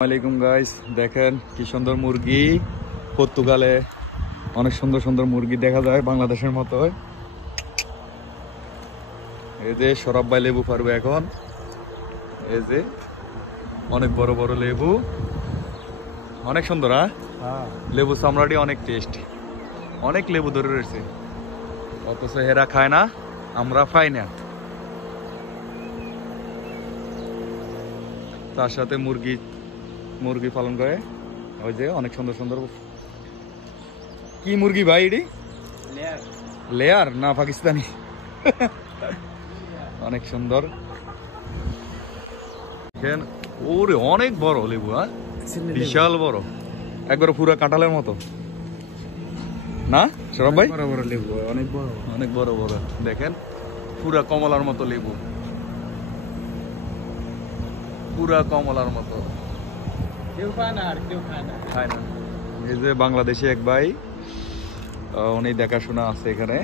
আসসালামাইকুম গাইস, দেখেন কি সুন্দর মুরগি। পর্তুগালে অনেক সুন্দর সুন্দর মুরগি দেখা যায় বাংলাদেশের মতো। এই যে সরব ভাই লেবু পারবে এখন। এই যে অনেক বড় বড় লেবু, অনেক সুন্দর। লেবু চামড়াটি অনেক টেস্ট, অনেক লেবু ধরে রয়েছে, অথচ হেরা খায় না, আমরা পাই না। তার সাথে মুরগি পালন করে। ওই যে অনেক সুন্দর সুন্দর। কি মুরগি ভাই এটি? লেয়ার না পাকিস্তানি? অনেক সুন্দর। ওরে অনেক বড় লেবু, বিশাল বড়, একবার পুরো কাঁঠালের মতো না সরব ভাই? বড় বড় লেবু, অনেক বড় অনেক বড় বড়। দেখেন পুরা কমলার মতো লেবু, পুরা কমলার মতো। কেউ খায় না আর কেউ খায় না। এই যে বাংলাদেশি এক ভাই, উনি দেখাশোনা আছে এখানে।